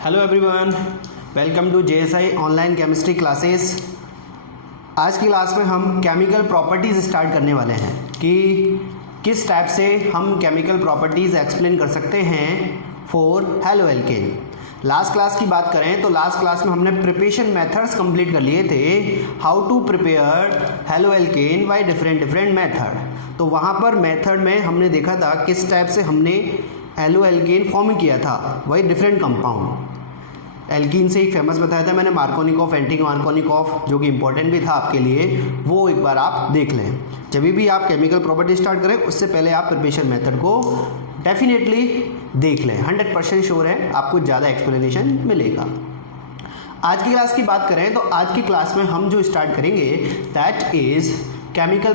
Hello everyone, welcome to JSI online chemistry classes. आज की class में हम केमिकल प्रॉपर्टीज़ स्टार्ट करने वाले हैं कि किस टाइप से हम केमिकल प्रॉपर्टीज़ एक्सप्लेन कर सकते हैं for halo alkane. Last class की बात करें तो लास्ट क्लास में हमने प्रिपरेशन मेथड्स कंप्लीट कर लिए थे, how to prepare haloalkane by different method. तो वहाँ पर मेथड में हमने देखा था किस टाइप से हमने हेलो एल्केन फॉर्म किया था, वही डिफरेंट कंपाउंड। एल्कीन से एक फेमस बताया था मैंने, मार्कोनिकॉफ, एंटी मार्कोनिकॉफ, जो कि इंपॉर्टेंट भी था आपके लिए, वो एक बार आप देख लें। जब भी आप केमिकल प्रॉपर्टी स्टार्ट करें उससे पहले आप प्रिपरेशन मेथड को डेफिनेटली देख लें। 100% श्योर है आपको ज़्यादा एक्सप्लेनेशन मिलेगा। आज की क्लास की बात करें तो आज की क्लास में हम जो स्टार्ट करेंगे that is chemical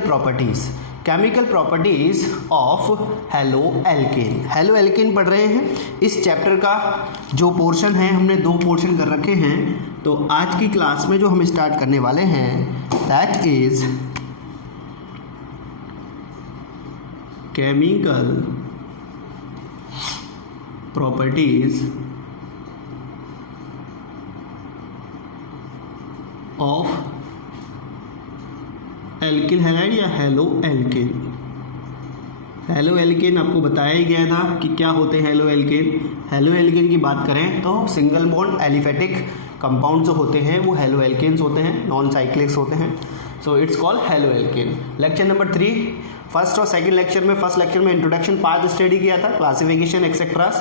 properties of halo alkene. Halo alkane पढ़ रहे हैं। इस चैप्टर का जो पोर्शन है हमने 2 पोर्शन कर रखे हैं। तो आज की क्लास में जो हम स्टार्ट करने वाले हैं that is chemical properties of alkyl halide या हेलो एल्केन। हेलो एल्केन आपको बताया ही गया था कि क्या होते हैं हेलो एल्केन। हेलो एल्केन की बात करें तो सिंगल बॉन्ड एलिफेटिक कंपाउंड जो होते हैं वो हेलो एल्केन्स होते हैं, नॉन साइक्लिक्स होते हैं। So it's called halo alkane. Lecture number 3 first और सेकंड लेक्चर में, फर्स्ट लेक्चर में इंट्रोडक्शन पार्ट स्टडी किया था, क्लासिफिकेशन एक्सेट्रास,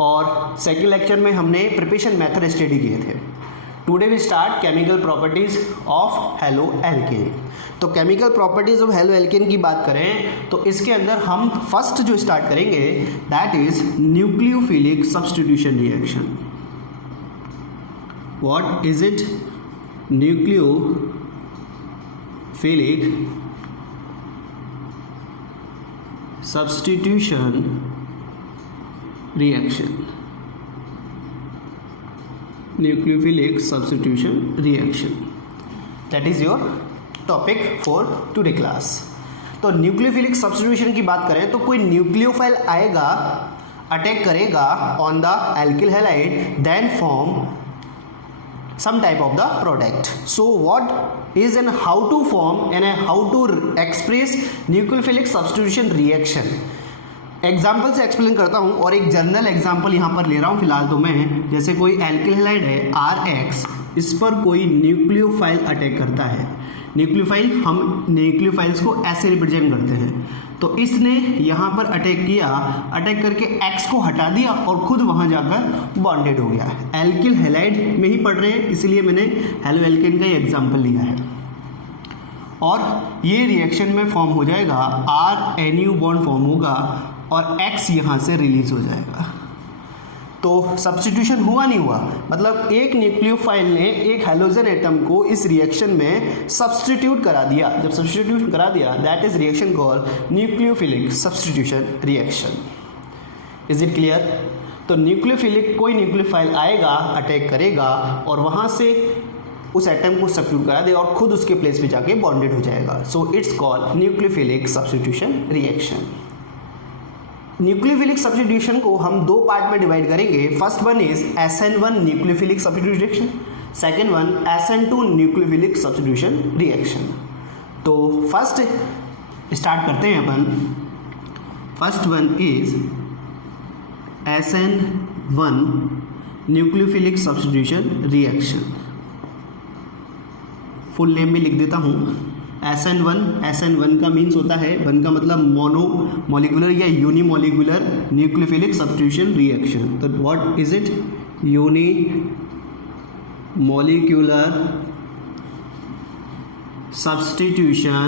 और सेकंड लेक्चर में हमने प्रिपरेशन मेथड स्टडी किए थे। Today we start chemical properties of halo alkane. तो chemical properties of halo alkane की बात करें तो इसके अंदर हम फर्स्ट जो स्टार्ट करेंगे that is nucleophilic substitution reaction. What is it? Nucleophilic substitution reaction. Nucleophilic substitution reaction, that is your topic for today class. तो न्यूक्लियोफिलिक सब्स्टिट्यूशन की बात करें तो कोई न्यूक्लियोफाइल आएगा, अटैक करेगा on the alkyl halide, then form some type of the product. So what is and how to form and how to express nucleophilic substitution reaction? Example से explain करता हूँ और एक जनरल एग्जाम्पल यहाँ पर ले रहा हूँ फिलहाल तो मैं। जैसे कोई एल्किल हैलाइड है RH, इस पर कोई न्यूक्लियोफाइल अटैक करता है। न्यूक्लियोफाइल, हम न्यूक्लियोफाइल्स को ऐसे रिप्रेजेंट करते हैं। तो इसने यहाँ पर अटैक किया, अटैक करके X को हटा दिया और खुद वहाँ जाकर बॉन्डेड हो गया। एल्किल हैलाइड में ही पढ़ रहे हैं इसलिए मैंने हेलो एल्केन का ही एग्जाम्पल लिया है। और ये रिएक्शन में फॉर्म हो जाएगा, RNU बॉन्ड फॉर्म होगा और X यहाँ से रिलीज हो जाएगा। तो सब्स्टिट्यूशन हुआ नहीं हुआ, मतलब एक न्यूक्लियोफाइल ने एक हैलोजन एटम को इस रिएक्शन में सब्स्टिट्यूट करा दिया। जब सब्स्टिट्यूट करा दिया that is reaction called nucleophilic substitution reaction. Is it clear? तो न्यूक्लियोफिलिक, कोई न्यूक्लियोफाइल आएगा, अटैक करेगा और वहाँ से उस एटम को सब्स्टिट्यूट करा देगा और खुद उसके प्लेस पे जाके बॉन्डेड हो जाएगा। So it's called nucleophilic substitution reaction. Nucleophilic substitution को हम 2 पार्ट में डिवाइड करेंगे। First one is SN1 nucleophilic substitution reaction, second one SN2 nucleophilic substitution reaction. तो फर्स्ट स्टार्ट करते हैं अपन। First one is SN1 nucleophilic substitution reaction. Full name भी लिख देता हूँ। SN1 का मीन्स होता है, 1 का मतलब मोनो मॉलिक्यूलर या uni molecular nucleophilic substitution reaction. तो what is it? Uni molecular substitution,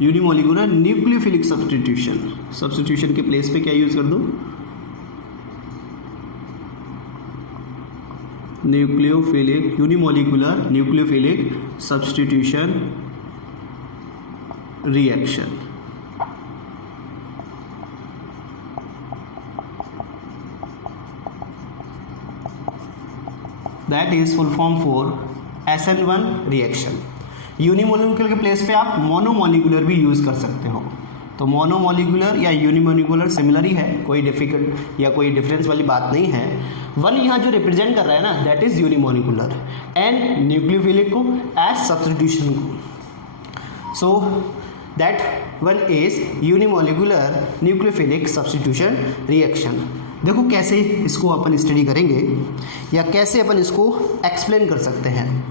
unimolecular nucleophilic substitution के प्लेस पे क्या यूज कर दो? Nucleophilic, unimolecular nucleophilic substitution reaction. That is full form for SN1 reaction. Unimolecular के place पे आप मोनोमोलिकुलर भी यूज़ कर सकते हो। तो मोनोमोलिकुलर या यूनिमोलिकुलर सिमिलर ही है, कोई डिफिकल्ट या कोई डिफरेंस वाली बात नहीं है। वन यहाँ जो रिप्रेजेंट कर रहा है ना, that is unimolecular and nucleophilic को एज सब्स्टिट्यूशन को। सो that one is unimolecular nucleophilic substitution reaction. देखो कैसे इसको अपन स्टडी करेंगे या कैसे अपन इसको एक्सप्लेन कर सकते हैं।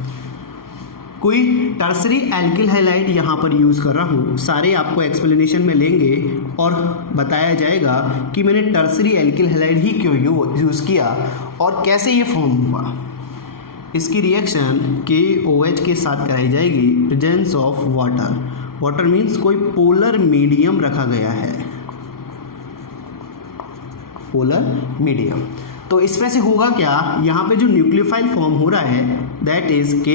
कोई टर्सरी एल्किल हैलाइड यहाँ पर यूज़ कर रहा हूँ, सारे आपको एक्सप्लेनेशन में लेंगे और बताया जाएगा कि मैंने टर्सरी एल्किल हैलाइड ही क्यों यूज़ किया और कैसे ये फॉर्म हुआ। इसकी रिएक्शन KOH के साथ कराई जाएगी, presence of water. Water means कोई पोलर मीडियम रखा गया है, पोलर मीडियम। तो इसमें से होगा क्या, यहाँ पे जो न्यूक्लियोफाइल फॉर्म हो रहा है that is K+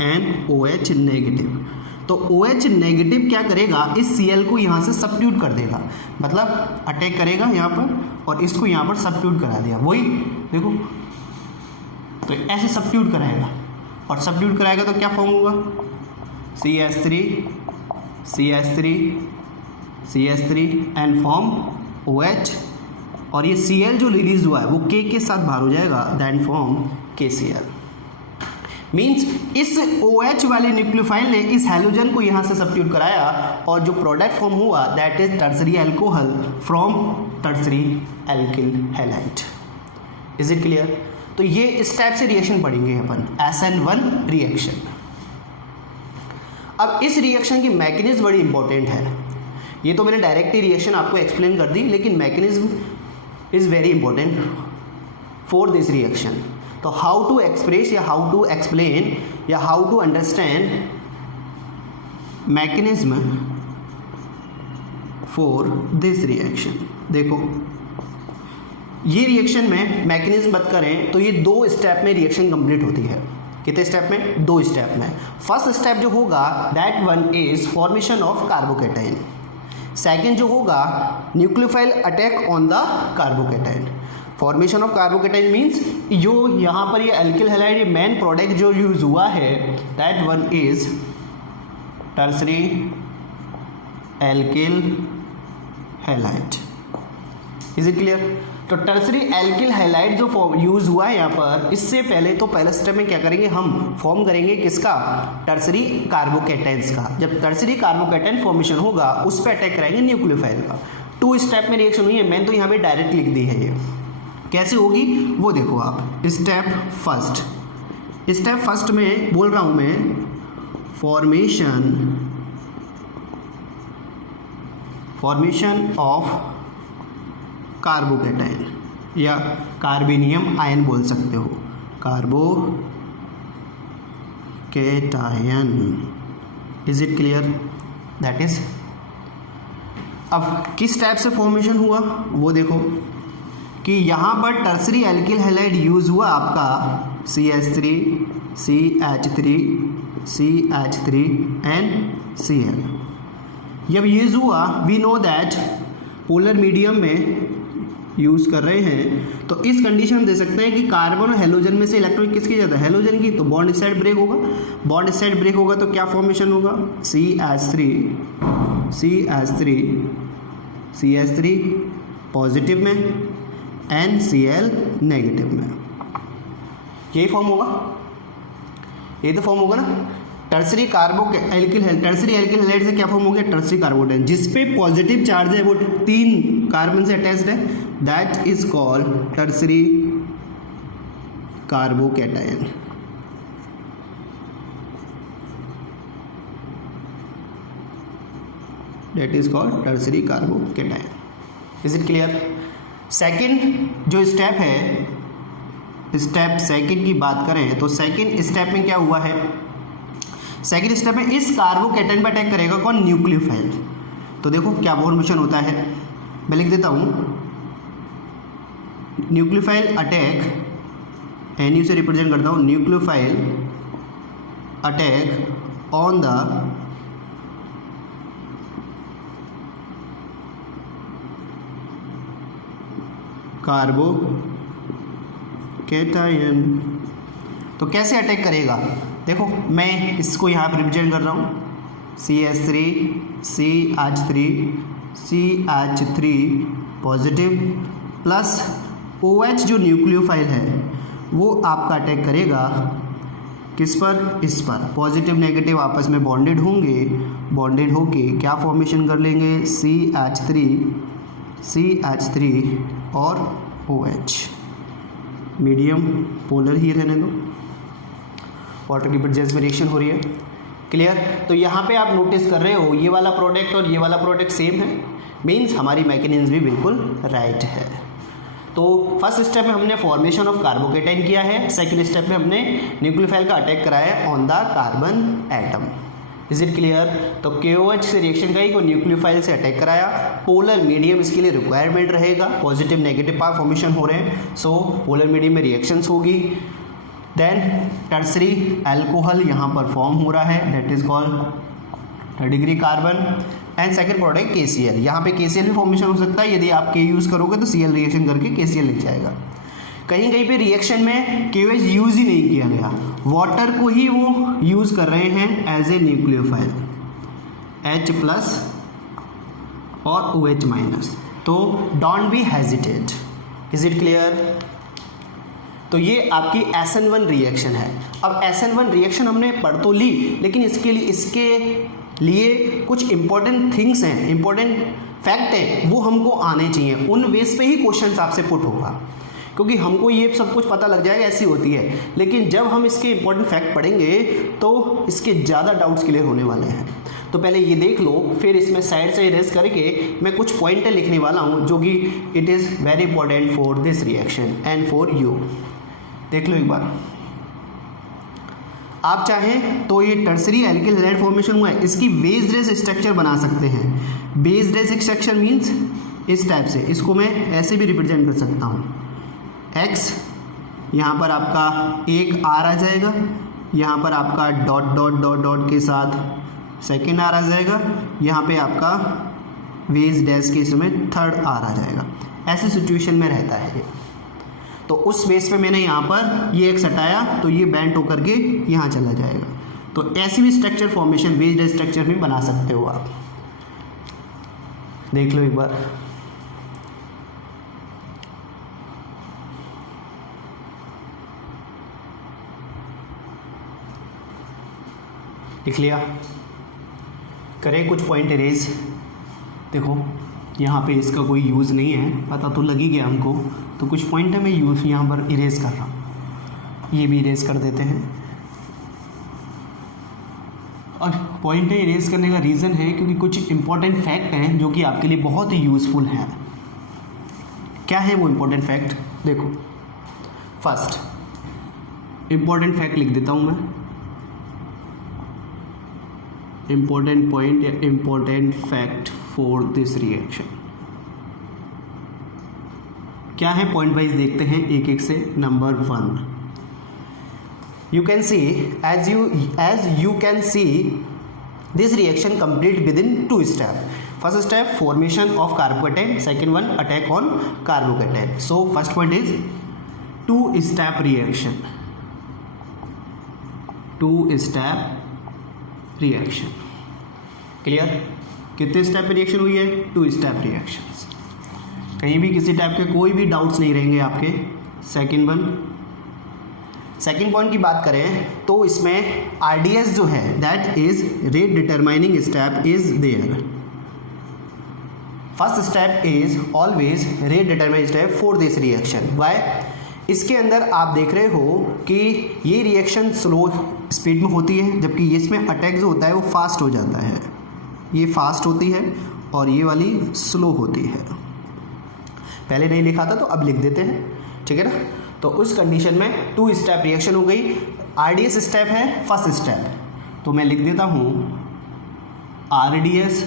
and OH negative. तो OH नेगेटिव क्या करेगा, इस Cl को यहाँ से सब्स्टिट्यूट कर देगा, मतलब अटैक करेगा यहाँ पर और इसको यहाँ पर सब्स्टिट्यूट करा दिया। वही देखो, तो ऐसे सब्स्टिट्यूट कराएगा और सब्स्टिट्यूट कराएगा तो क्या फॉर्म होगा, CH3 CH3 CH3 and form OH, और ये Cl जो रिलीज हुआ है वो K के साथ बाहर हो जाएगा, दैन फॉर्म KCl। मीन्स इस OH वाले न्यूक्लियोफाइल ने इस हैलोजन को यहाँ से सब्स्टिट्यूट कराया और जो प्रोडक्ट फॉर्म हुआ that is tertiary alcohol from tertiary alkyl halide. Is it clear? तो ये इस टाइप से रिएक्शन पढ़ेंगे अपन, SN1 रिएक्शन। अब इस रिएक्शन की मैकेनिज्म बड़ी इंपॉर्टेंट है। ये तो मैंने डायरेक्टली रिएक्शन आपको एक्सप्लेन कर दी, लेकिन mechanism is very important for this reaction. तो हाउ टू एक्सप्रेस या हाउ टू एक्सप्लेन या how to understand mechanism for this reaction. देखो ये रिएक्शन में मैकेनिज्म बात करें तो ये 2 स्टेप में रिएक्शन कंप्लीट होती है। कितने स्टेप में? 2 स्टेप में। फर्स्ट स्टेप जो होगा that one is formation of carbocation. Second जो होगा nucleophile attack on the carbocation. Formation of carbocation means जो यहाँ पर ये एल्किल हैलाइड, ये मेन प्रोडक्ट जो यूज हुआ है that one is tertiary alkyl halide. Is it clear? तो टर्सरी एल्किल हैलाइड जो यूज हुआ है यहाँ पर, इससे पहले तो पहले स्टेप में क्या करेंगे, हम फॉर्म करेंगे किसका, टर्सरी कार्बोकैटायंस का। जब टर्सरी कार्बोकैटायन फॉर्मेशन होगा उस पर अटैक कराएंगे न्यूक्लियोफाइल का। 2 स्टेप में रिएक्शन हुई है, मैंने तो यहाँ पे डायरेक्ट लिख दी है। ये कैसे होगी वो देखो आप। स्टेप फर्स्ट में बोल रहा हूँ मैं, फॉर्मेशन ऑफ कार्बोकैटायन या कार्बेनियम आयन बोल सकते हो, carbocation. Is it clear? That is. अब किस टाइप से फॉर्मेशन हुआ वो देखो कि यहाँ पर टर्सरी एल्किल हैलाइड यूज हुआ आपका CH3 CH3 CH3 and Cl। जब यूज हुआ we know that polar medium में यूज़ कर रहे हैं, तो इस कंडीशन दे सकते हैं कि कार्बन और हेलोजन में से इलेक्ट्रॉन किसकी ज़्यादा, हेलोजन की। तो बॉन्ड साइड ब्रेक होगा, बॉन्ड साइड ब्रेक होगा तो क्या फॉर्मेशन होगा, CH3 पॉजिटिव में एंड Cl नेगेटिव में। यही फॉर्म होगा, यही तो फॉर्म होगा ना। टर्सरी एल्किल हैलाइड से क्या फॉर्म हो गया, टर्सरी कार्बोकैटायन। जिसपे पॉजिटिव चार्ज है वो 3 कार्बन से अटैच्ड है, that is called tertiary carbocation. That is called tertiary carbocation. Is it clear? Second जो स्टेप है, स्टेप सेकेंड की बात करें तो सेकेंड स्टेप में क्या हुआ है, सेकेंड स्टेप में इस कार्बोकैटायन पर अटैक करेगा कौन, न्यूक्लियोफाइल। तो देखो क्या फॉर्मेशन होता है, मैं लिख देता हूँ, न्यूक्लियोफाइल अटैक, NU से रिप्रेजेंट करता हूँ, nucleophile attack on the carbocation. तो कैसे अटैक करेगा, देखो मैं इसको यहाँ पर रिप्रेजेंट कर रहा हूँ, CH3 CH3 CH3 positive plus OH जो न्यूक्लियोफाइल है वो आपका अटैक करेगा किस पर, इस पर। पॉजिटिव नेगेटिव आपस में बॉन्डेड होंगे, बॉन्डेड होके क्या फॉर्मेशन कर लेंगे, CH3 और OH। मीडियम पोलर ही रहने दो, वाटर की प्रेजेंस में रिएक्शन हो रही है। क्लियर। तो यहाँ पे आप नोटिस कर रहे हो ये वाला प्रोडक्ट और ये वाला प्रोडक्ट सेम है, मीन्स हमारी मैकेनिज्म भी बिल्कुल राइट है। तो फर्स्ट स्टेप में हमने फॉर्मेशन ऑफ कार्बोकेटाइन किया है, सेकंड स्टेप में हमने न्यूक्लियोफाइल का अटैक कराया है on the carbon atom. Is it clear. तो KOH से रिएक्शन करी को न्यूक्लियोफाइल से अटैक कराया, पोलर मीडियम इसके लिए रिक्वायरमेंट रहेगा, पॉजिटिव नेगेटिव पार्ट फॉर्मेशन हो रहे हैं, सो पोलर मीडियम में रिएक्शंस होगी। देन टर्सरी एल्कोहल यहाँ पर फॉर्म हो रहा है, that is called third degree carbon. And second product KCl, यहाँ पे KCl भी फॉर्मेशन हो सकता है, यदि आप K यूज़ करोगे तो Cl रिएक्शन करके KCl लिख जाएगा। कहीं कहीं पे रिएक्शन में KOH यूज़ ही नहीं किया गया, वाटर को ही वो यूज़ कर रहे हैं as a nucleophile, H plus और OH माइनस। तो don't be hesitate. Is it clear. तो ये आपकी SN1 रिएक्शन है। अब SN1 रिएक्शन हमने पढ़ तो ली, लेकिन इसके लिए कुछ इंपॉर्टेंट थिंग्स हैं, इंपॉर्टेंट फैक्ट है, वो हमको आने चाहिए। उन बेस पे ही क्वेश्चन आपसे पुट होगा, क्योंकि हमको ये सब कुछ पता लग जाएगा ऐसी होती है, लेकिन जब हम इसके इंपॉर्टेंट फैक्ट पढ़ेंगे तो इसके ज़्यादा डाउट्स क्लियर होने वाले हैं। तो पहले ये देख लो, फिर इसमें साइड से इरेज करके मैं कुछ पॉइंटें लिखने वाला हूँ जो कि it is very important for this reaction and for you. देख लो एक बार। आप चाहें तो ये टर्सरी एल्किल हैलाइड फॉर्मेशन हुआ है, इसकी बेस ड्रेस स्ट्रक्चर बना सकते हैं। बेस ड्रेस स्ट्रक्चर मीन्स इस टाइप से, इसको मैं ऐसे भी रिप्रेजेंट कर सकता हूँ। X यहाँ पर आपका एक R आ जाएगा, यहाँ पर आपका डॉट डॉट डॉट डॉट के साथ सेकेंड R आ जाएगा, यहाँ पे आपका बेस डैश के इसमें थर्ड R आ जाएगा। ऐसे सिचुएशन में रहता है ये। तो उस बेस पे मैंने यहाँ पर ये एक हटाया तो ये बैंड होकर के यहाँ चला जाएगा। तो ऐसी भी स्ट्रक्चर फॉर्मेशन बेस्ड स्ट्रक्चर भी बना सकते हो आप। देख लो एक बार। लिख लिया। करें कुछ पॉइंट इरेज। देखो यहाँ पे इसका कोई यूज़ नहीं है, पता तो लग ही गया हमको, तो कुछ पॉइंट है मैं यूज़ यहाँ पर इरेज कर रहा हूँ। ये भी इरेज कर देते हैं। और पॉइंट इरेज करने का रीज़न है क्योंकि कुछ इंपॉर्टेंट फैक्ट हैं जो कि आपके लिए बहुत ही यूज़फुल हैं। क्या है वो इंपॉर्टेंट फैक्ट, देखो। फर्स्ट इंपॉर्टेंट फैक्ट लिख देता हूँ मैं, इंपॉर्टेंट पॉइंट या important fact for this reaction. क्या है पॉइंट वाइज देखते हैं एक एक से। Number 1, you can see as you can see this reaction complete within 2 steps. First step formation of carbocation, second one attack on carbocation. So first point is 2 step reaction. 2 step reaction. Clear. कितने step पे reaction हुई है, 2 step reactions. कहीं भी किसी type के कोई भी डाउट्स नहीं रहेंगे आपके। सेकेंड पॉइंट की बात करें तो इसमें RDS जो है that is rate determining step is there. First step is always rate determining step for this reaction. Why, इसके अंदर आप देख रहे हो कि ये रिएक्शन स्लो स्पीड में होती है, जबकि इसमें अटैक जो होता है वो फास्ट हो जाता है। ये फास्ट होती है और ये वाली स्लो होती है। पहले नहीं लिखा था तो अब लिख देते हैं, ठीक है ना। तो उस कंडीशन में 2 स्टेप रिएक्शन हो गई। RDS स्टेप है फर्स्ट स्टेप, तो मैं लिख देता हूँ RDS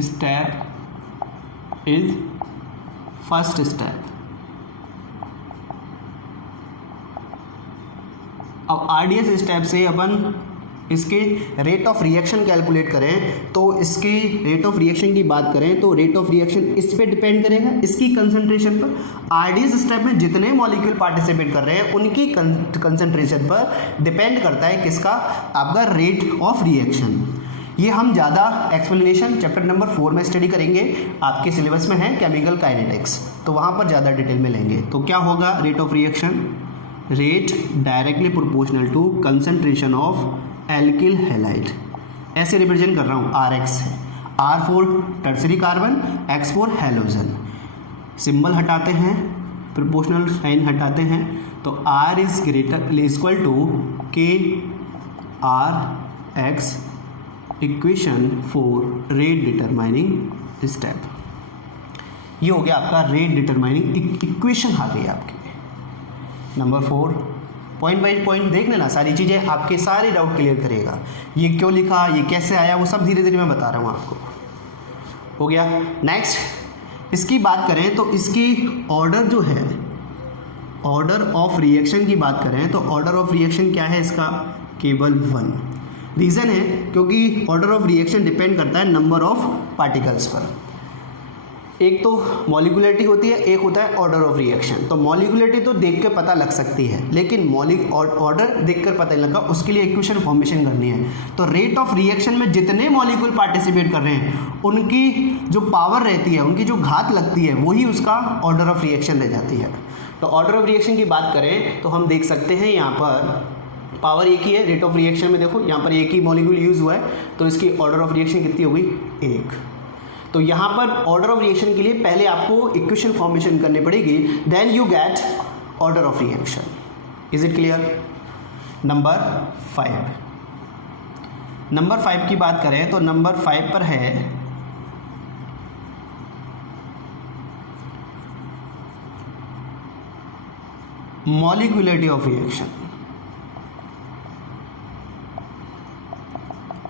step is first step. अब RDS स्टेप से अपन इसके रेट ऑफ रिएक्शन कैलकुलेट करें तो इसकी रेट ऑफ रिएक्शन की बात करें तो रेट ऑफ रिएक्शन इस पे डिपेंड करेगा, इसकी कंसंट्रेशन पर। आरडीएस स्टेप में जितने मॉलिक्यूल पार्टिसिपेट कर रहे हैं उनकी कंसंट्रेशन पर डिपेंड करता है किसका, आपका रेट ऑफ रिएक्शन। ये हम ज़्यादा एक्सप्लेनेशन चैप्टर नंबर 4 में स्टडी करेंगे, आपके सिलेबस में है केमिकल काइनेटिक्स, तो वहाँ पर ज़्यादा डिटेल में लेंगे। तो क्या होगा rate of reaction, rate directly proportional to concentration of alkyl halide, ऐसे रिप्रेजेंट कर रहा हूँ, RX है, R for tertiary carbon, X for halogen. Symbol हटाते हैं, प्रोपोर्शनल साइन हटाते हैं, तो R is greater equal to KRX equation for rate determining step. ये हो गया आपका रेट डिटरमाइनिंग इक्वेशन आ गई आपकी। नंबर 4 पॉइंट बाई पॉइंट देख लेना, सारी चीज़ें आपके सारे डाउट क्लियर करेगा। ये क्यों लिखा, ये कैसे आया, वो सब धीरे धीरे मैं बता रहा हूँ आपको। हो गया। नेक्स्ट इसकी बात करें तो इसकी ऑर्डर जो है, ऑर्डर ऑफ रिएक्शन की बात करें तो ऑर्डर ऑफ रिएक्शन क्या है इसका, केवल 1। रीज़न है क्योंकि ऑर्डर ऑफ रिएक्शन डिपेंड करता है नंबर ऑफ पार्टिकल्स पर। एक तो मॉलिक्युलरिटी होती है, एक होता है ऑर्डर ऑफ रिएक्शन। तो मॉलिक्युलरिटी तो देख के पता लग सकती है, लेकिन ऑर्डर देख कर पता नहीं लगा, उसके लिए इक्वेशन फॉर्मेशन करनी है। तो रेट ऑफ रिएक्शन में जितने मॉलिक्यूल पार्टिसिपेट कर रहे हैं उनकी जो पावर रहती है, उनकी जो घात लगती है, वही उसका ऑर्डर ऑफ रिएक्शन रह जाती है। तो ऑर्डर ऑफ रिएक्शन की बात करें तो हम देख सकते हैं यहाँ पर पावर एक ही है, रेट ऑफ रिएक्शन में देखो यहाँ पर एक ही मॉलिक्यूल यूज़ हुआ है, तो इसकी ऑर्डर ऑफ रिएक्शन कितनी हो गई, 1। तो यहाँ पर ऑर्डर ऑफ रिएक्शन के लिए पहले आपको इक्वेशन फॉर्मेशन करनी पड़ेगी, then you get order of reaction. Is it clear. Number 5 की बात करें तो नंबर 5 पर है molecularity of reaction.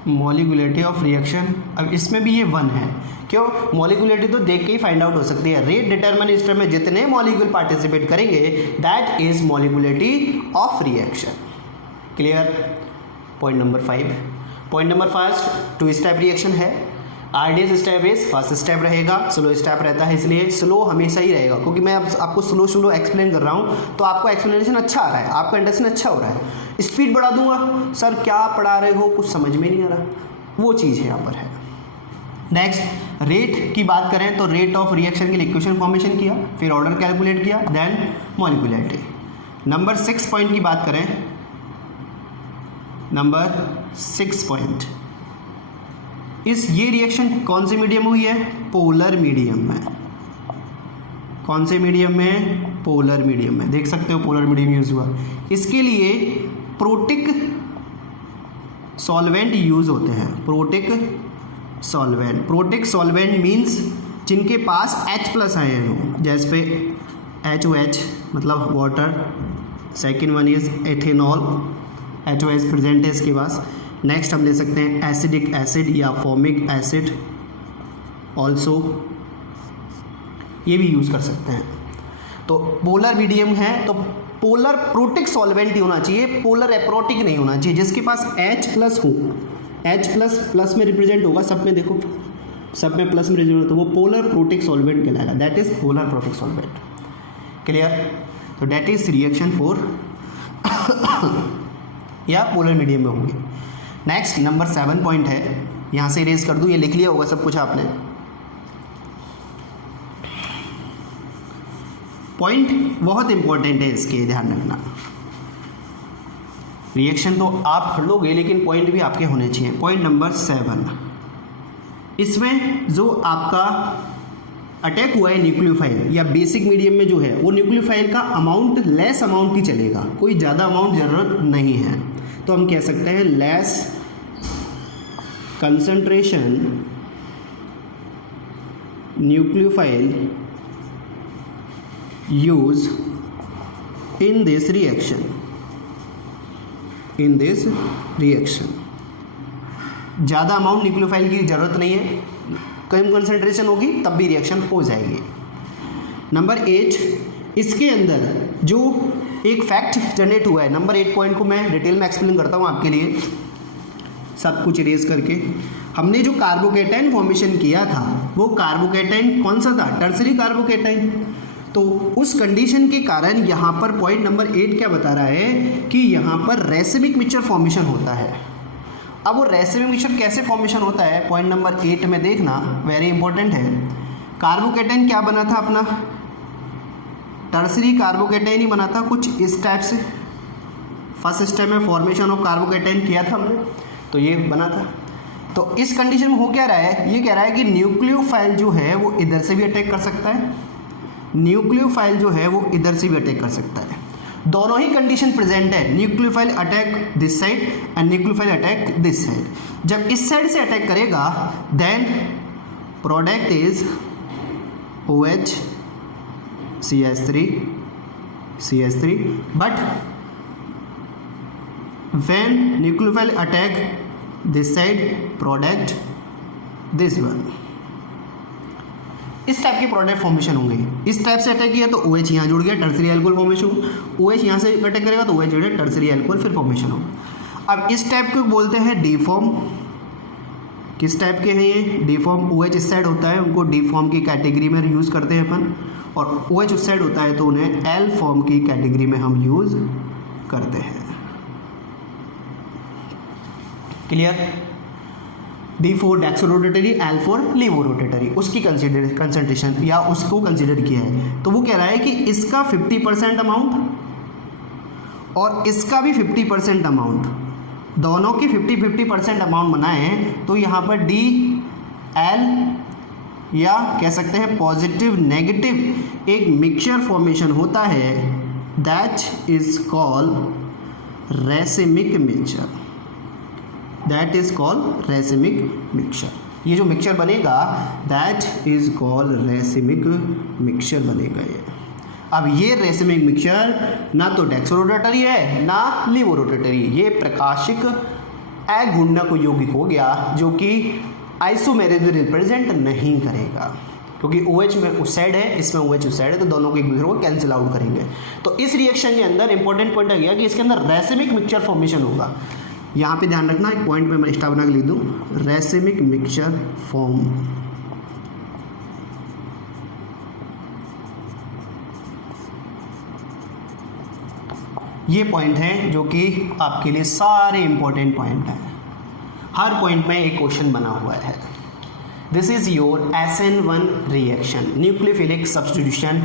Molecularity of reaction, अब इसमें भी ये 1 है। क्यों, मॉलिक्युलरिटी तो देख के ही फाइंड आउट हो सकती है। रेट डिटरमिन स्टेप में जितने मॉलिक्यूल पार्टिसिपेट करेंगे that is molecularity of reaction. Clear. Point number 5। Point number 1 2 step reaction है। RDS step is first step रहेगा, स्लो स्टेप रहता है, इसलिए स्लो हमेशा ही रहेगा, क्योंकि मैं आपको स्लो एक्सप्लेन कर रहा हूँ तो आपको एक्सप्लेनेशन अच्छा आ रहा है, आपका अंडरस्टैंड अच्छा हो रहा है। स्पीड बढ़ा दूंगा, सर क्या पढ़ा रहे हो, कुछ समझ में नहीं आ रहा, वो चीज़ यहाँ पर है। नेक्स्ट रेट की बात करें तो रेट ऑफ रिएक्शन के लिए इक्वेशन फॉर्मेशन किया, फिर ऑर्डर कैलकुलेट किया, देन मॉलिक्युलरिटी। नंबर 6 पॉइंट की बात करें, नंबर 6 पॉइंट, ये रिएक्शन कौन से मीडियम में हुई है, पोलर मीडियम में। कौन से मीडियम में, पोलर मीडियम में। देख सकते हो पोलर मीडियम यूज हुआ। इसके लिए प्रोटिक सॉल्वेंट यूज होते हैं, प्रोटिक सॉल्वेंट मीन्स जिनके पास H+ आयन हो, जैसे पे HOH मतलब water, second one is ethanol, HOH present है इसके पास। नेक्स्ट हम ले सकते हैं एसिडिक एसिड या फॉर्मिक एसिड ऑल्सो, ये भी यूज़ कर सकते हैं। तो पोलर मीडियम है तो पोलर प्रोटिक सॉल्वेंट ही होना चाहिए, पोलर एप्रोटिक नहीं होना चाहिए। जिसके पास H+ हो, H+ में रिप्रेजेंट होगा, सब में देखो, सब में प्लस में रिप्रेजेंट होता है, वो पोलर प्रोटिक सॉल्वेंट कहलाएगा, that is polar protic solvent. Clear. तो दैट इज रिएक्शन फॉर या पोलर मीडियम में होंगे। नेक्स्ट नंबर 7 पॉइंट है, यहाँ से इरेज कर दूँ, ये लिख लिया होगा सब कुछ आपने। पॉइंट बहुत इंपॉर्टेंट है, इसके ध्यान रखना। रिएक्शन तो आप पढ़ लोगे लेकिन पॉइंट भी आपके होने चाहिए। पॉइंट नंबर 7, इसमें जो आपका अटैक हुआ है न्यूक्लियोफाइल या बेसिक मीडियम में जो है, वो न्यूक्लियोफाइल का अमाउंट लेस अमाउंट ही चलेगा, कोई ज़्यादा अमाउंट ज़रूरत नहीं है। तो हम कह सकते हैं less concentration nucleophile use in this reaction, ज़्यादा अमाउंट न्यूक्लियोफाइल की ज़रूरत नहीं है, कम कंसंट्रेशन होगी तब भी रिएक्शन हो जाएगी। नंबर 8, इसके अंदर जो एक फैक्ट जनरेट हुआ है, नंबर 8 पॉइंट को मैं डिटेल में एक्सप्लेन करता हूँ आपके लिए। सब कुछ इरेज करके। हमने जो कार्बोकेटाइन फॉर्मेशन किया था वो कार्बोकेटाइन कौन सा था, टर्सरी कार्बोकेटाइन। तो उस कंडीशन के कारण यहाँ पर पॉइंट नंबर 8 क्या बता रहा है कि यहाँ पर रेसिमिक मिक्सचर फॉर्मेशन होता है। अब वो रेसिमिक मिक्सचर कैसे फॉर्मेशन होता है, पॉइंट नंबर 8 में देखना, वेरी इंपॉर्टेंट है। कार्बोकेटाइन क्या बना था अपना, टर्सरी कार्बोकेटाइन ही बना था कुछ इस टाइप से। फर्स्ट स्टेप में फॉर्मेशन ऑफ कार्बोकेटाइन किया था हमने, तो ये बना था। तो इस कंडीशन में हो क्या रहा है, ये कह रहा है कि न्यूक्लियोफाइल जो है वो इधर से भी अटैक कर सकता है, न्यूक्लियोफाइल जो है वो इधर से भी अटैक कर सकता है। दोनों ही कंडीशन प्रेजेंट है, nucleophile attack this side and nucleophile attack this side. जब इस साइड से अटैक करेगा then product is OH CH3 but when nucleophile attack this side product this one, इस टाइप के प्रोडक्ट फॉर्मेशन होंगे। इस टाइप से अटैक किया तो OH यहाँ जुड़ गया, टर्सरी अल्कोहल फॉर्मेशन। OH यहाँ से अटैक करेगा तो OH जुड़े, टर्सरी अल्कोहल फिर फॉर्मेशन होगा। अब इस टाइप को बोलते हैं डी फॉर्म। किस टाइप के हैं ये, डी फॉर्म। OH इस साइड होता है, उनको डी फॉर्म की कैटेगरी में यूज़ करते हैं अपन, और OH उस साइड होता है तो उन्हें एल फॉर्म की कैटेगरी में हम यूज़ करते हैं। क्लियर। D4 डेक्सोरोटेटरी, L4 लीवोरोटेटरी, उसकी कंसंट्रेशन या उसको कंसिडर किया है। तो वो कह रहा है कि इसका 50% अमाउंट और इसका भी 50% अमाउंट, दोनों की 50-50% अमाउंट बनाए तो यहाँ पर DL या कह सकते हैं पॉजिटिव नेगेटिव एक मिक्सचर फॉर्मेशन होता है, that is called racemic mixture, that is called racemic mixture. ये जो मिक्सचर बनेगा that is called racemic mixture बनेगा ये। अब ये रेसिमिक मिक्सचर ना तो डेक्सोरोटेटरी है ना लीवोरोटेटरी, ये प्रकाशिक अघूर्णक यौगिक हो गया जो कि आइसोमेरिज्म रिप्रेजेंट नहीं करेगा, क्योंकि OH में उस साइड है, इसमें OH उस साइड है, तो दोनों को एक दूसरे को कैंसिल आउट करेंगे। तो इस रिएक्शन के अंदर इंपॉर्टेंट पॉइंट आ गया कि इसके अंदर रेसिमिक मिक्सचर फॉर्मेशन होगा। यहाँ पे ध्यान रखना, एक पॉइंट पे मैं एक्स्ट्रा बना के लिख दूँ, रेसिमिक मिक्सचर फॉर्म। ये पॉइंट है जो कि आपके लिए सारे इंपॉर्टेंट पॉइंट हैं, हर पॉइंट में एक क्वेश्चन बना हुआ है। This is your SN1 reaction, nucleophilic substitution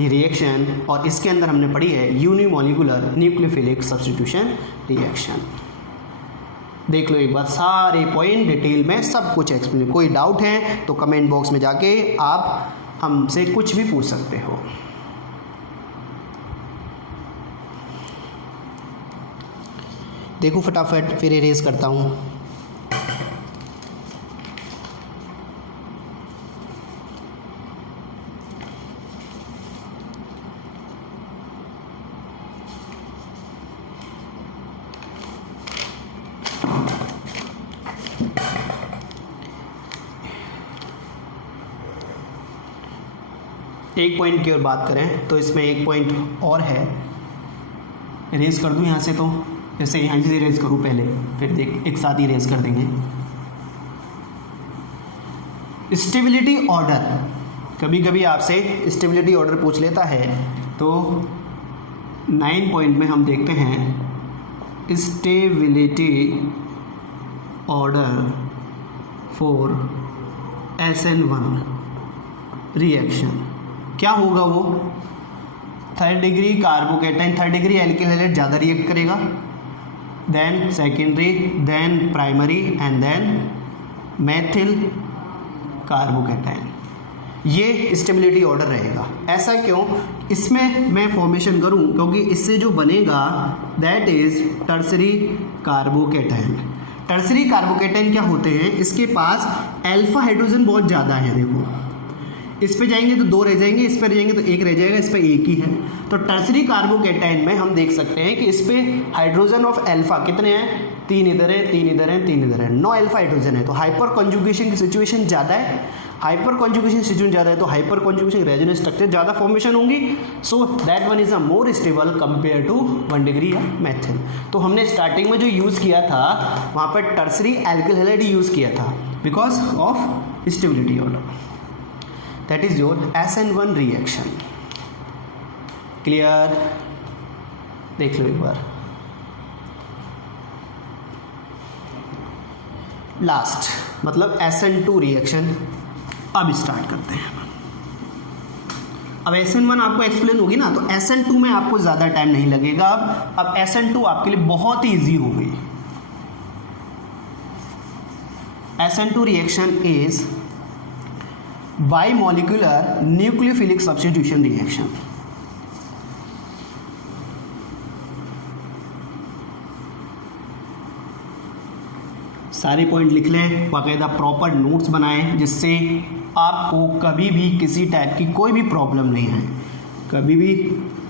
reaction, और इसके अंदर हमने पढ़ी है यूनिमोलिकुलर न्यूक्लियोफिलिक सब्स्टिट्यूशन रिएक्शन। देख लो एक बार सारे पॉइंट डिटेल में सब कुछ एक्सप्लेन। कोई डाउट है तो कमेंट बॉक्स में जाके आप हमसे कुछ भी पूछ सकते हो। देखो फटाफट फिर इरेज करता हूँ। एक पॉइंट की और बात करें तो इसमें एक पॉइंट और है, इरेज कर दूँ यहाँ से, तो जैसे यहाँ से इरेज करूँ पहले, फिर देख एक साथ ही इरेज कर देंगे। स्टेबिलिटी ऑर्डर, कभी कभी आपसे स्टेबिलिटी ऑर्डर पूछ लेता है, तो 9 पॉइंट में हम देखते हैं stability order for SN1 reaction. क्या होगा वो, 3rd degree carbocation, 3rd degree alkyl halide ज़्यादा रिएक्ट करेगा, then secondary, then primary and then methyl carbocation. ये स्टेबिलिटी ऑर्डर रहेगा। ऐसा क्यों, इसमें मैं फॉर्मेशन करूं क्योंकि इससे जो बनेगा that is tertiary carbocation. Tertiary carbocation क्या होते हैं, इसके पास अल्फा हाइड्रोजन बहुत ज़्यादा है। देखो इस पे जाएंगे तो 2 रह जाएंगे, इस पर जाएंगे तो 1 रह जाएगा, इस पर 1 ही है। तो टर्सरी कार्बोकेटाइन में हम देख सकते हैं कि इस पे हाइड्रोजन ऑफ अल्फा कितने हैं, 3 इधर है, 3 इधर है, 3 इधर है, 9 अल्फा हाइड्रोजन है, तो हाइपर कॉन्जुगेशन की सिचुएशन ज़्यादा है। हाइपर कॉन्जुगेशन सिचुएशन ज़्यादा है तो हाइपर कॉन्जुगेशन रेजोनेंस स्ट्रक्चर ज़्यादा फॉर्मेशन होंगी, so that one is a more stable compare to 1 degree या मेथिल। तो हमने स्टार्टिंग में जो यूज़ किया था वहाँ पर टर्सरी एल्किल हैलाइड यूज़ किया था because of stability order, that is your SN1 reaction. Clear, देख लो एक बार। लास्ट मतलब SN2 रिएक्शन अब स्टार्ट करते हैं। अब SN1 आपको एक्सप्लेन होगी ना, तो SN2 में आपको ज़्यादा टाइम नहीं लगेगा। अब SN2 आपके लिए बहुत ही ईजी हो गई। SN2 reaction is bimolecular nucleophilic substitution reaction. सारे पॉइंट लिख लें, बाकायदा प्रॉपर नोट्स बनाएं जिससे आपको कभी भी किसी टाइप की कोई भी प्रॉब्लम नहीं है। कभी भी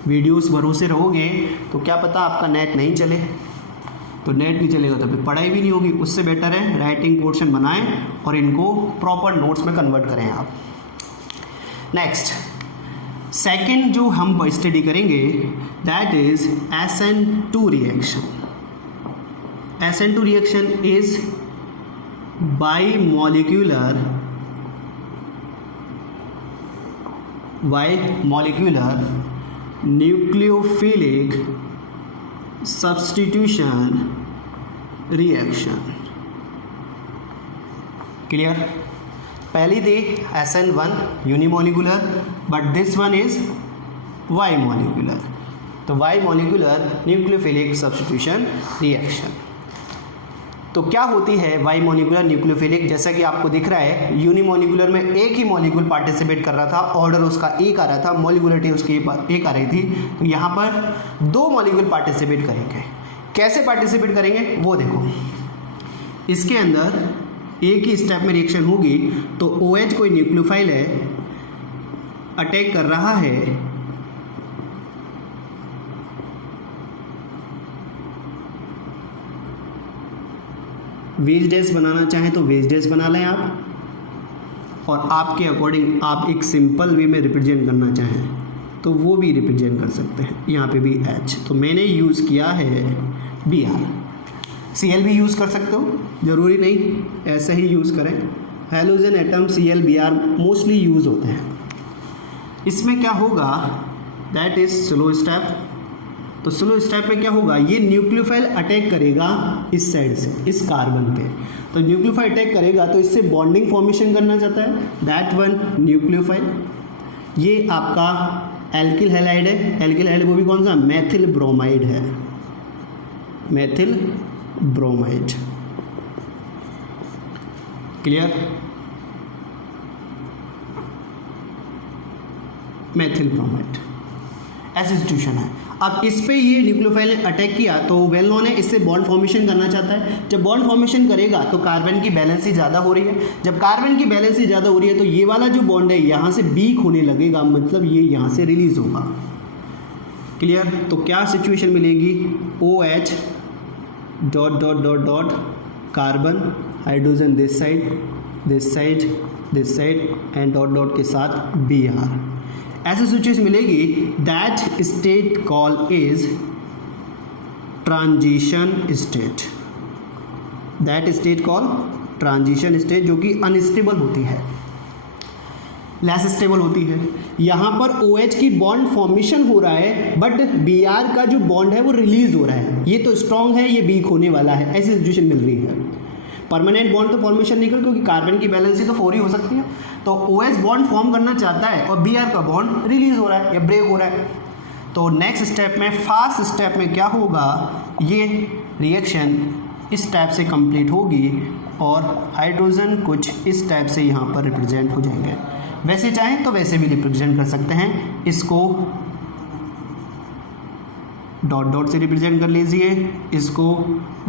वीडियोस भरोसे रहोगे तो क्या पता आपका नेट नहीं चले, तो नेट नहीं चलेगा तो फिर पढ़ाई भी नहीं होगी। उससे बेटर है राइटिंग पोर्शन बनाएं और इनको प्रॉपर नोट्स में कन्वर्ट करें आप। नेक्स्ट सेकंड जो हम स्टडी करेंगे that is SN2 reaction. SN2 reaction is bimolecular nucleophilic substitution reaction। Clear? पहली थी SN1 unimolecular, but this one is bimolecular. तो बाइमोलिकुलर न्यूक्लियोफिलिक सब्स्टिट्यूशन रिएक्शन। तो क्या होती है बाइमोलिकुलर न्यूक्लियोफिलिक? जैसा कि आपको दिख रहा है यूनिमोलिकुलर में एक ही मॉलिक्यूल पार्टिसिपेट कर रहा था, ऑर्डर उसका एक आ रहा था, मॉलिक्यूलरिटी उसकी एक आ रही थी। तो यहाँ पर 2 मॉलिक्यूल पार्टिसिपेट करेंगे। कैसे पार्टिसिपेट करेंगे वो देखो। इसके अंदर एक ही स्टेप में रिएक्शन होगी, तो OH कोई न्यूक्लियोफाइल है, अटैक कर रहा है वेज डैश बनाना चाहें तो वेज डैश बना लें आप, और आपके अकॉर्डिंग आप एक सिंपल वे में रिप्रेजेंट करना चाहें तो वो भी रिप्रेजेंट कर सकते हैं। यहाँ पे भी H, तो मैंने यूज़ किया है Br। Cl भी यूज़ कर सकते हो, ज़रूरी नहीं ऐसे ही यूज़ करें। Halogen atom Cl Br mostly use होते हैं। इसमें क्या होगा दैट इज़ स्लो स्टेप। तो स्लो स्टेप में क्या होगा, ये न्यूक्लियोफाइल अटैक करेगा इस साइड से, इस कार्बन पे। तो न्यूक्लियोफाइल अटैक करेगा तो इससे बॉन्डिंग फॉर्मेशन करना चाहता है, दैट वन न्यूक्लियोफाइल। ये आपका एल्किल हैलाइड है। एल्किल हैलाइड वो भी कौन सा, मेथिल ब्रोमाइड है, methyl bromide. Clear? Methyl bromide ऐसी सिचुएशन है। अब इस पे ये न्यूक्लियोफाइल ने अटैक किया तो वेल नोन है, इससे बॉन्ड फॉर्मेशन करना चाहता है। जब बॉन्ड फॉर्मेशन करेगा तो कार्बन की बैलेंसी ज़्यादा हो रही है। जब कार्बन की बैलेंसी ज़्यादा हो रही है तो ये वाला जो बॉन्ड है यहाँ से वीक होने लगेगा, मतलब ये यहाँ से रिलीज होगा। क्लियर? तो क्या सिचुएशन मिलेगी, OH dot dot dot dot carbon, hydrogen this side, this side, this side and dot dot के साथ Br। ऐसी सिचुएशन मिलेगी। That state call is transition state. That state call transition state, जो कि unstable होती है, less stable होती है। यहाँ पर OH की बॉन्ड फॉर्मेशन हो रहा है बट Br का जो बॉन्ड है वो रिलीज हो रहा है। ये तो स्ट्रॉन्ग है, ये वीक होने वाला है, ऐसी सिचुएशन मिल रही है। परमानेंट बॉन्ड तो फॉर्मेशन नहीं कर, क्योंकि कार्बन की बैलेंसी तो 4 ही हो सकती है। तो OH बॉन्ड फॉर्म करना चाहता है और Br का बॉन्ड रिलीज हो रहा है या ब्रेक हो रहा है। तो नेक्स्ट स्टेप में, फास्ट स्टेप में क्या होगा, ये रिएक्शन इस टाइप से कंप्लीट होगी और हाइड्रोजन कुछ इस टाइप से यहाँ पर रिप्रेजेंट हो जाएंगे। वैसे चाहें तो वैसे भी रिप्रेजेंट कर सकते हैं, इसको डॉट डॉट से रिप्रेजेंट कर लीजिए, इसको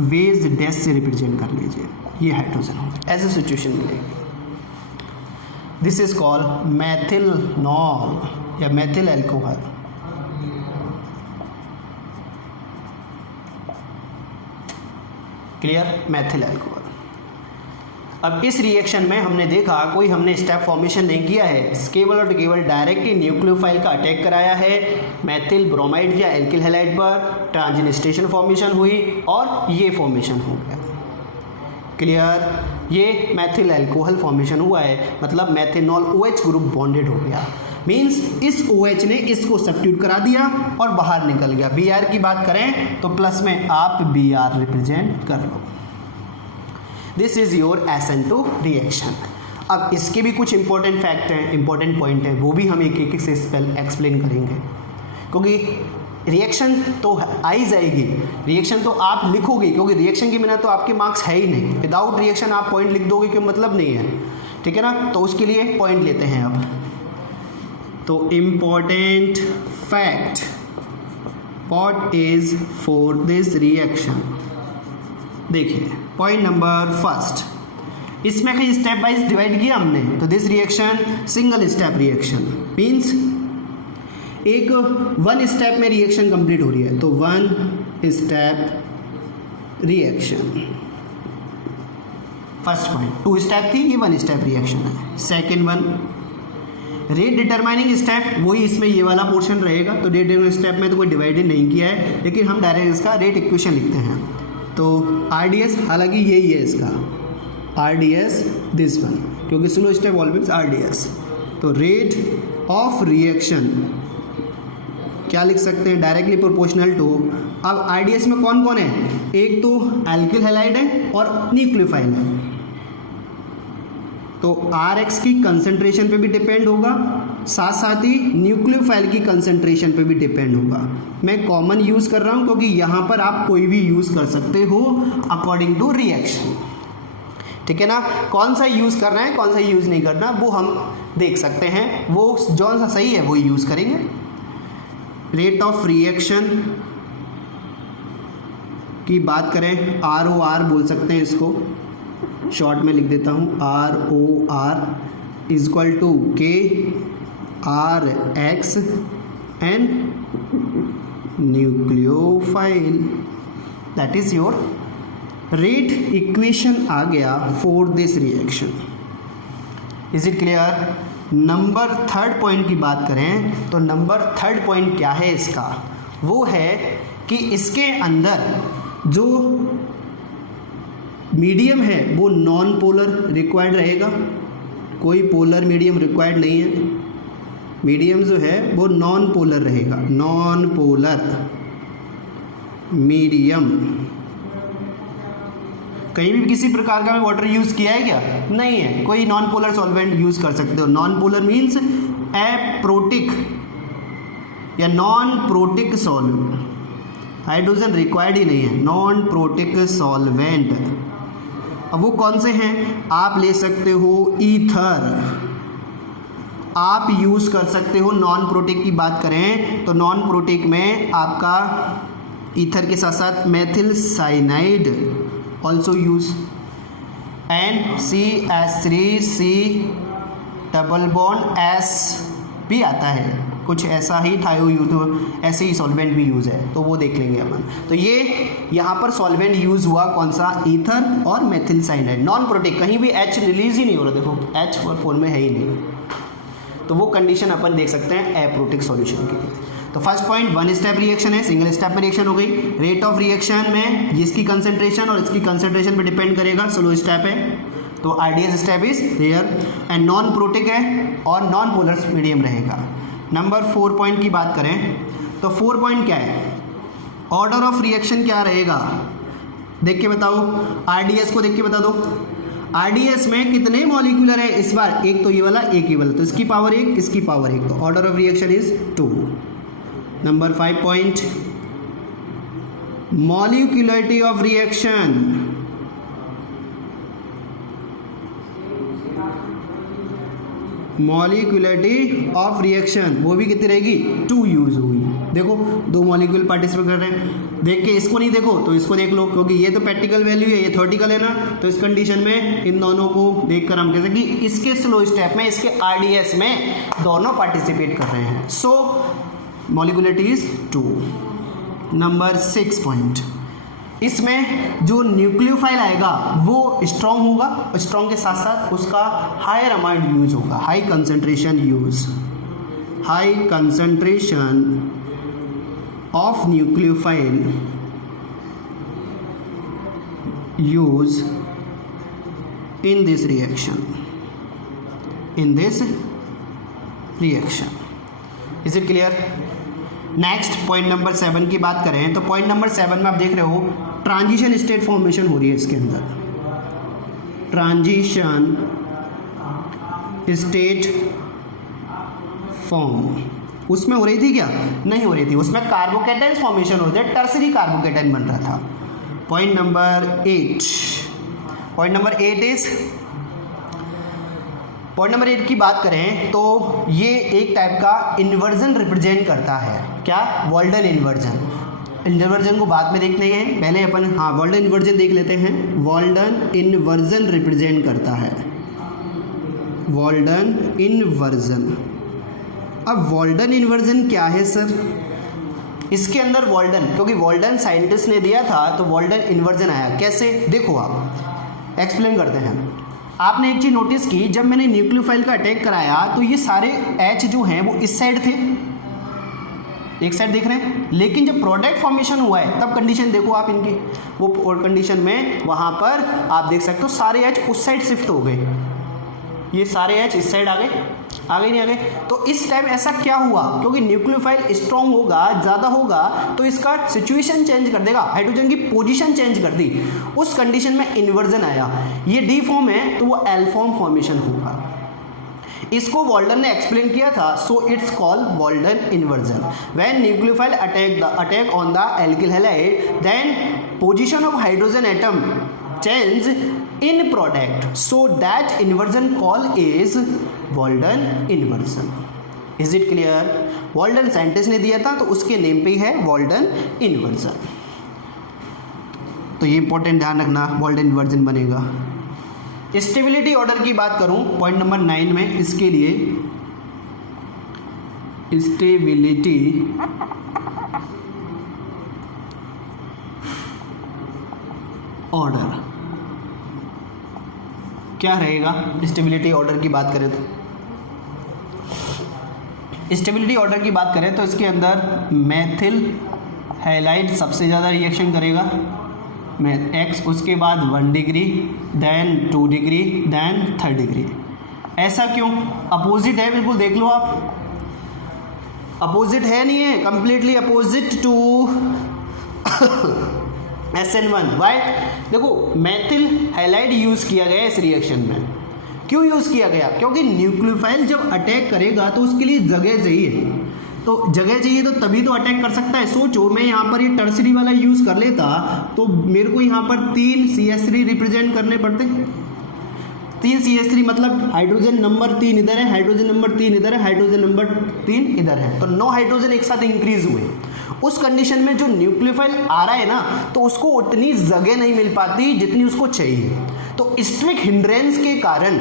वेज डैश से रिप्रेजेंट कर लीजिए, ये हाइड्रोजन होगा। ऐसे सिचुएशन मिलेगी। दिस इज कॉल्ड मेथिलनॉल या methyl alcohol. Clear, Maithil alcohol. अब इस रिएक्शन में हमने देखा कोई हमने स्टेप फॉर्मेशन नहीं किया है, केवल और केवल डायरेक्टली न्यूक्लियोफाइल का अटैक कराया है मैथिल ब्रोमाइड या एल्किल हैलाइड पर, ट्रांजिशन फॉर्मेशन हुई और ये फॉर्मेशन हो गया। क्लियर, ये मैथिल अल्कोहल फॉर्मेशन हुआ है, मतलब मैथेनॉल OH ग्रुप बॉन्डेड हो गया। मीन्स इस OH ने इसको सब्स्टिट्यूट करा दिया और बाहर निकल गया। Br की बात करें तो प्लस में आप Br रिप्रेजेंट कर लो। This is your SN2 reaction. अब इसके भी कुछ इंपॉर्टेंट फैक्ट हैं, इंपॉर्टेंट पॉइंट है, वो भी हम एक एक से एक्सप्लेन करेंगे, क्योंकि रिएक्शन तो आ ही जाएगी, रिएक्शन तो आप लिखोगे, क्योंकि रिएक्शन के बिना तो आपके मार्क्स है ही नहीं। विदाउट रिएक्शन आप पॉइंट लिख दोगे कि मतलब नहीं है, ठीक है ना। तो उसके लिए पॉइंट लेते हैं अब। तो important fact what is for this reaction. देखिए पॉइंट नंबर फर्स्ट, इसमें कहीं स्टेप वाइज डिवाइड किया हमने, तो this reaction single step reaction means एक वन स्टेप में रिएक्शन कंप्लीट हो रही है, तो one step reaction. First point, 2 step थी, ये 1 स्टेप रिएक्शन है। Second one, rate determining step, वही इसमें ये वाला पोर्शन रहेगा, तो रेट डिटरमाइनिंग स्टेप में तो कोई डिवाइडेड नहीं किया है, लेकिन हम डायरेक्ट इसका रेट इक्वेशन लिखते हैं। तो RDS, हालांकि यही है इसका RDS दिस वन, क्योंकि स्लो स्टेप ऑलवेज RDS। तो रेट ऑफ रिएक्शन क्या लिख सकते हैं, डायरेक्टली प्रोपोर्शनल टू, अब RDS में कौन कौन है, एक तो एल्किल हैलाइड है और न्यूक्लियोफाइल है, तो RX की कंसंट्रेशन पे भी डिपेंड होगा, साथ साथ ही न्यूक्लियोफाइल की कंसंट्रेशन पे भी डिपेंड होगा। मैं कॉमन यूज़ कर रहा हूँ क्योंकि यहाँ पर आप कोई भी यूज़ कर सकते हो अकॉर्डिंग टू रिएक्शन, ठीक है ना। कौन सा यूज़ करना है, कौन सा यूज़ नहीं करना, वो हम देख सकते हैं, वो जो सा सही है वो यूज़ करेंगे। रेट ऑफ रिएक्शन की बात करें, ROR बोल सकते हैं इसको, शॉर्ट में लिख देता हूँ, ROR is equal to KRX and nucleophile, that is your rate equation आ गया for this reaction. Is it clear. Number third point की बात करें तो नंबर थर्ड पॉइंट क्या है इसका, वो है कि इसके अंदर जो मीडियम है वो नॉन पोलर रिक्वायर्ड रहेगा, कोई पोलर मीडियम रिक्वायर्ड नहीं है। मीडियम जो है वो नॉन पोलर रहेगा, नॉन पोलर मीडियम। कहीं भी किसी प्रकार का वाटर यूज़ किया है क्या, नहीं है। कोई नॉन पोलर सॉल्वेंट यूज़ कर सकते हो। Non polar means aprotic or non protic solvent, hydrogen required ही नहीं है, नॉन प्रोटिक सॉल्वेंट। अब वो कौन से हैं, आप ले सकते हो ईथर, आप यूज़ कर सकते हो। नॉन प्रोटिक की बात करें तो नॉन प्रोटिक में आपका ईथर के साथ साथ methyl cyanide also use, NCH3C double bond S भी आता है, कुछ ऐसा ही थायोयूथ, ऐसे ही सॉल्वेंट भी यूज़ है, तो वो देख लेंगे अपन। तो ये यहाँ पर सॉल्वेंट यूज़ हुआ कौन सा, ईथर और मेथिल साइनाइड। नॉन प्रोटिक, कहीं भी H रिलीज ही नहीं हो रहा, देखो H फॉर्म में है ही नहीं, तो वो कंडीशन अपन देख सकते हैं एप्रोटिक सॉल्यूशन के लिए। तो first point one step reaction है, सिंगल स्टेप में रिएक्शन हो गई। रेट ऑफ रिएक्शन में जिसकी कंसंट्रेशन और इसकी कंसंट्रेशन पे डिपेंड करेगा, स्लो स्टेप है, तो RDS step is there and non protic है और नॉन पोलर मीडियम रहेगा। नंबर 4 पॉइंट की बात करें तो 4 पॉइंट क्या है, ऑर्डर ऑफ रिएक्शन क्या रहेगा, देख के बताओ। RDS को देख के बता दो, RDS में कितने मॉलिक्यूलर है इस बार, एक तो ये वाला एक ये वाला, तो इसकी पावर 1 इसकी पावर 1, तो order of reaction is 2। Number 5 point, molecularity of reaction, molecularity of reaction वो भी कितनी रहेगी, 2 यूज हुई। देखो 2 मॉलिक्यूल पार्टिसिपेट कर रहे हैं, देख के इसको नहीं देखो तो इसको देख लो, क्योंकि ये तो प्रैक्टिकल वैल्यू है, ये थ्योरेटिकल है ना, तो इस कंडीशन में इन दोनों को देखकर हम कह सकते कि इसके स्लो स्टेप में, इसके RDS में दोनों पार्टिसिपेट कर रहे हैं। सो मॉलिक्यूलरिटी इज 2। नंबर 6 पॉइंट, इसमें जो न्यूक्लियोफाइल आएगा वो स्ट्रॉन्ग होगा, स्ट्रॉन्ग के साथ साथ उसका हायर अमाउंट यूज होगा, high concentration use, high concentration of nucleophile use in this reaction, in this reaction. Is it clear? Next point number 7 की बात करें तो पॉइंट नंबर 7 में आप देख रहे हो ट्रांजिशन स्टेट फॉर्मेशन हो रही है इसके अंदर, ट्रांजिशन स्टेट फॉर्म उसमें हो रही थी क्या? नहीं हो रही थी, उसमें कार्बोकेटाइन फॉर्मेशन हो रहे थे, टर्सरी कार्बोकेटाइन बन रहा था। Point number 8, point number 8 is, point number 8 की बात करें तो ये एक टाइप का इन्वर्जन रिप्रेजेंट करता है। क्या? Walden inversion. इन्वर्जन को बाद में देखते हैं, पहले अपन वॉल्डन इन्वर्जन देख लेते हैं। वॉल्डन इन्वर्जन रिप्रेजेंट करता है, वॉल्डन इन्वर्जन। अब वॉल्डन इन्वर्जन क्या है सर? इसके अंदर वॉल्डन, क्योंकि वॉल्डन साइंटिस्ट ने दिया था तो वॉल्डन इन्वर्जन आया। कैसे? देखो आप एक्सप्लेन करते हैं। आपने एक चीज़ नोटिस की, जब मैंने न्यूक्लियोफाइल का अटैक कराया तो ये सारे H जो हैं वो इस साइड थे, एक साइड देख रहे हैं, लेकिन जब प्रोडक्ट फॉर्मेशन हुआ है तब कंडीशन देखो आप इनकी, वो कंडीशन में वहाँ पर आप देख सकते हो सारे H उस साइड शिफ्ट हो गए, ये सारे H इस साइड आ गए, आगे नहीं आ गए। तो इस टाइम ऐसा क्या हुआ? क्योंकि न्यूक्लियोफाइल स्ट्रॉन्ग होगा, ज़्यादा होगा तो इसका सिचुएशन चेंज कर देगा, हाइड्रोजन की पोजीशन चेंज कर दी, उस कंडीशन में इन्वर्जन आया। ये डी फॉर्म है तो वो एल फॉर्म फॉर्मेशन होगा। इसको वॉल्डन ने एक्सप्लेन किया था, so it's called Walden inversion. When nucleophile attack on the alkyl halide, then position of hydrogen atom change in product, so that inversion call is Walden inversion. Is it clear? Walden scientist ने दिया था तो उसके name पे ही है Walden inversion। तो ये important ध्यान रखना, Walden inversion बनेगा। स्टेबिलिटी ऑर्डर की बात करूं पॉइंट नंबर 9 में, इसके लिए स्टेबिलिटी ऑर्डर क्या रहेगा? स्टेबिलिटी ऑर्डर की बात करें तो स्टेबिलिटी ऑर्डर की बात करें तो इसके अंदर मेथिल हैलाइड सबसे ज़्यादा रिएक्शन करेगा, X, उसके बाद 1 degree, then 2 degree, then 3 degree. ऐसा क्यों? अपोजिट है, बिल्कुल देख लो आप, अपोजिट है नहीं है, completely opposite to SN1। Why? देखो मेथिल हैलाइड यूज़ किया गया इस रिएक्शन में। क्यों यूज़ किया गया? क्योंकि न्यूक्लियोफाइल जब अटैक करेगा तो उसके लिए जगह चाहिए, तो जगह चाहिए तो तभी तो अटैक कर सकता है। सोचो मैं यहाँ पर ये टर्सरी वाला यूज़ कर लेता तो मेरे को यहाँ पर 3 CH3 रिप्रेजेंट करने पड़ते। 3 CH3 मतलब हाइड्रोजन नंबर 3 इधर है, हाइड्रोजन नंबर 3 इधर है, हाइड्रोजन नंबर 3 इधर है, तो 9 हाइड्रोजन एक साथ इंक्रीज हुए। उस कंडीशन में जो न्यूक्लियोफाइल आ रहा है ना, तो उसको उतनी जगह नहीं मिल पाती जितनी उसको चाहिए। तो स्ट्रिक हिंड्रेंस के कारण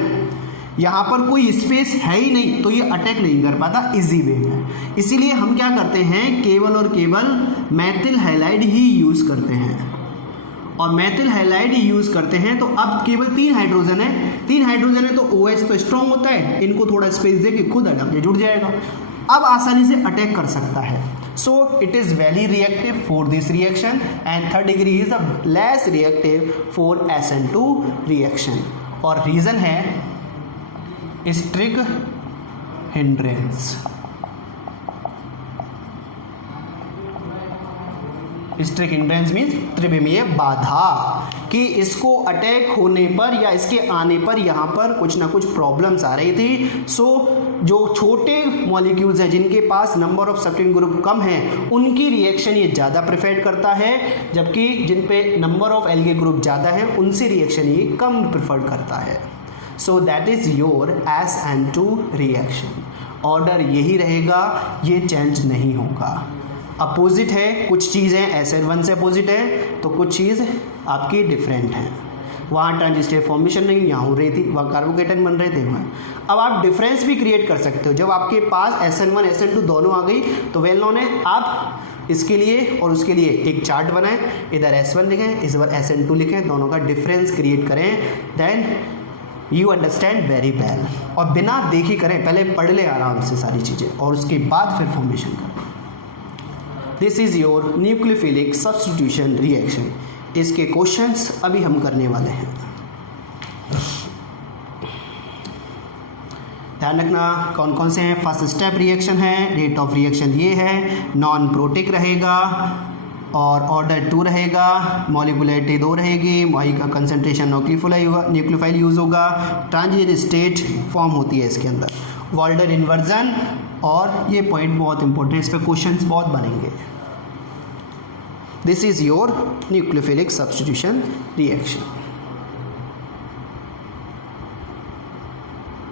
यहाँ पर कोई स्पेस है ही नहीं, तो ये अटैक नहीं कर पाता इजी वे में। इसीलिए हम क्या करते हैं, केवल और केवल मेथिल हैलाइड ही यूज़ करते हैं। और मेथिल हैलाइड यूज़ करते हैं तो अब केवल 3 हाइड्रोजन है, 3 हाइड्रोजन है तो OH तो स्ट्रॉन्ग होता है, इनको थोड़ा स्पेस दे के खुद अटक जुड़ जाएगा, अब आसानी से अटैक कर सकता है। So it is very reactive for this reaction and 3rd degree is the less reactive for SN2 reaction। और रीज़न है strict hindrance। Strict hindrance means त्रिविमीय बाधा, कि इसको अटैक होने पर या इसके आने पर यहाँ पर कुछ ना कुछ प्रॉब्लम्स आ रही थी। सो जो छोटे मॉलिक्यूल्स हैं जिनके पास नंबर ऑफ सब्स्टिट्यूएंट ग्रुप कम है उनकी रिएक्शन ये ज़्यादा प्रेफर करता है, जबकि जिन पे नंबर ऑफ एल्गे ग्रुप ज़्यादा है उनसे रिएक्शन ये कम प्रेफर करता है। So that is your SN2 reaction. Order यही रहेगा, ये चेंज नहीं होगा। अपोजिट है, कुछ चीज़ें SN1 से अपोजिट है तो कुछ चीज़ आपकी डिफरेंट हैं। वहाँ ट्रांजिस्टर फॉर्मेशन नहीं यहाँ हो रही थी, वहाँ कार्बोकेटन बन रहे थे वहाँ। अब आप डिफरेंस भी क्रिएट कर सकते हो। जब आपके पास SN1 SN2 दोनों आ गई तो वेल नोन है, आप इसके लिए और उसके लिए एक चार्ट बनाएं, इधर S1 लिखें, इस बार SN2 लिखें, दोनों का डिफरेंस क्रिएट करें, then you understand very well. और बिना देखी करें, पहले पढ़ ले आराम से सारी चीज़ें और उसके बाद फिर फॉर्मेशन करें। This is your nucleophilic substitution reaction. इसके क्वेश्चंस अभी हम करने वाले हैं। ध्यान रखना कौन कौन से हैं। फर्स्ट स्टेप रिएक्शन है, रेट ऑफ रिएक्शन ये है, नॉन प्रोटिक रहेगा और ऑर्डर 2 रहेगा, मॉलिक्युलरिटी 2 रहेगी, वाई का कंसंट्रेशन न्यूक्लियोफाइल यूज़ होगा, ट्रांजिट स्टेट फॉर्म होती है इसके अंदर, वॉल्डर इन्वर्जन, और ये पॉइंट बहुत इंपॉर्टेंट है, इस पर क्वेश्चंस बहुत बनेंगे। This is your nucleophilic substitution reaction.